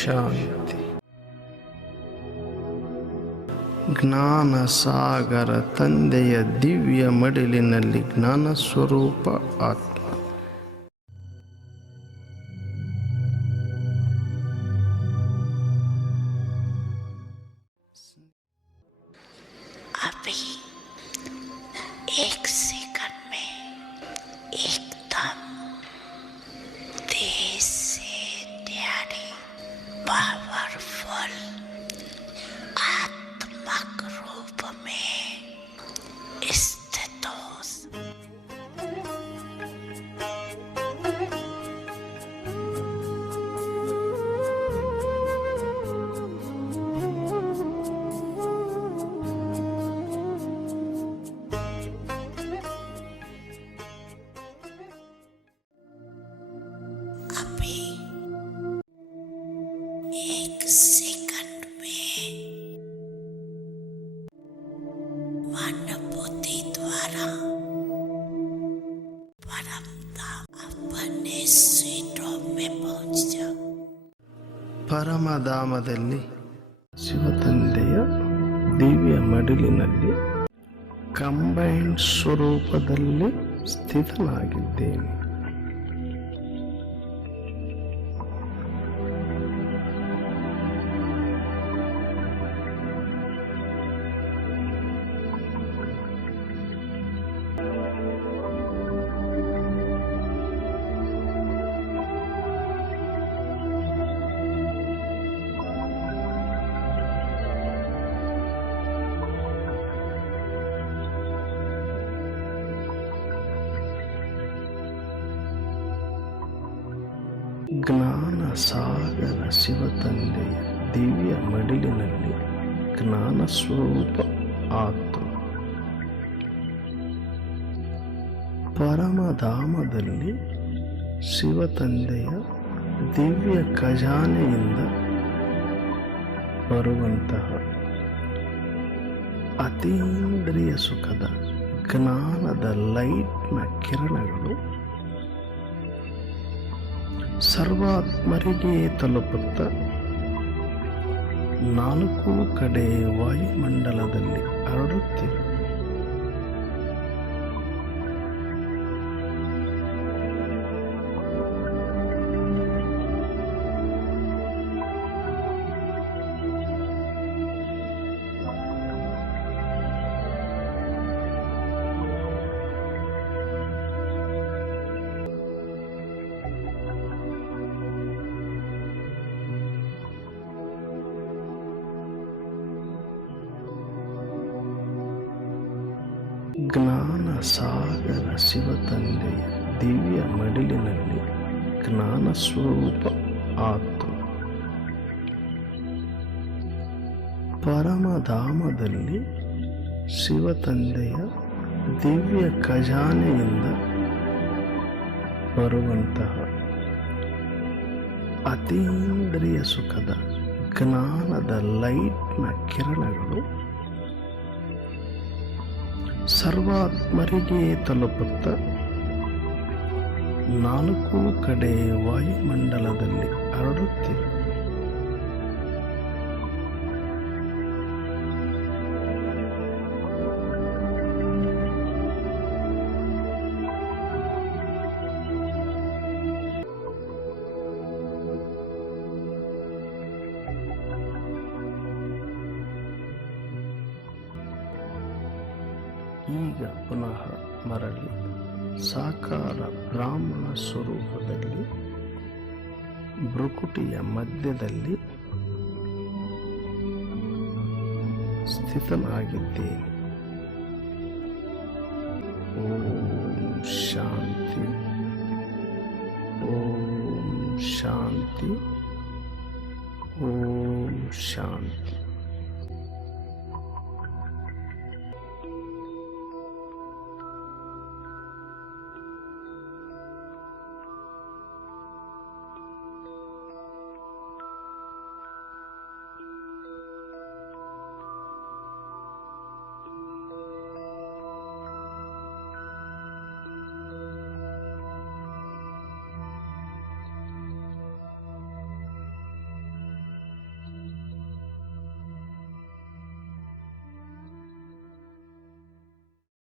ಶಾಂತಿ. ಜ್ಞಾನ ಸಾಗರ ತಂದೆಯ ದಿವ್ಯ ಮಡಿಲಿನಲ್ಲಿ ಜ್ಞಾನ ಸ್ವರೂಪ ಆತ್ಮ. अभी एक सेकंड में एकदम तेज से ध्यानी पावरफुल आत्मक रूप में स्थित हो. अभी एक सेकंड में अनुभूति द्वारा परम धाम अपने सीटों में पहुंच जाओ. ಪರಮಧಾಮದಲ್ಲಿ ಶಿವತಂದೆಯ ದಿವ್ಯ ಮಡಿಲಿನಲ್ಲಿ ಕಂಬೈನ್ಡ್ ಸ್ವರೂಪದಲ್ಲಿ ಸ್ಥಿತನಾಗಿದ್ದೇನೆ. ಜ್ಞಾನ ಸಾಗರ ಶಿವತಂದೆಯ ದಿವ್ಯ ಮಡಿಲಿನಲ್ಲಿ ಜ್ಞಾನ ಸ್ವರೂಪ ಆತ್ಮ. ಪರಮಧಾಮದಲ್ಲಿ ಶಿವತಂದೆಯ ದಿವ್ಯ ಖಜಾನೆಯಿಂದ ಬರುವಂತಹ ಅತೀಂದ್ರಿಯ ಸುಖದ ಜ್ಞಾನದ ಲೈಟ್ನ ಕಿರಣಗಳು ಸರ್ವಾತ್ಮರಿಗೆ ತಲುಪುತ್ತ ನಾಲ್ಕು ಕಡೆ ವಾಯುಮಂಡಲದಲ್ಲಿ ಹರಡುತ್ತಿವೆ. ಜ್ಞಾನ ಸಾಗರ ಶಿವತಂದೆಯ ದಿವ್ಯ ಮಡಿಲಿನಲ್ಲಿ ಜ್ಞಾನ ಸ್ವರೂಪ ಆತ್ಮ. ಪರಮಧಾಮದಲ್ಲಿ ಶಿವತಂದೆಯ ದಿವ್ಯ ಖಜಾನೆಯಿಂದ ಬರುವಂತಹ ಅತೀಂದ್ರಿಯ ಸುಖದ ಜ್ಞಾನದ ಲೈಟ್ನ ಕಿರಣಗಳು ಸರ್ವಾತ್ಮರಿಗೆ ತಲುಪುತ್ತ ನಾಲ್ಕು ಕಡೆ ವಾಯುಮಂಡಲದಲ್ಲಿ ಹರಡುತ್ತಿವೆ. ಈಗ ಪುನಃ ಮರಳಿ ಸಾಕಾರ ಬ್ರಾಹ್ಮಣ ಸ್ವರೂಪದಲ್ಲಿ ಭ್ರುಕುಟಿಯ ಮಧ್ಯದಲ್ಲಿ ಸ್ಥಿತನಾಗಿದ್ದೇನೆ. ಓಂ ಶಾಂತಿ, ಓಂ ಶಾಂತಿ, ಓಂ ಶಾಂತಿ.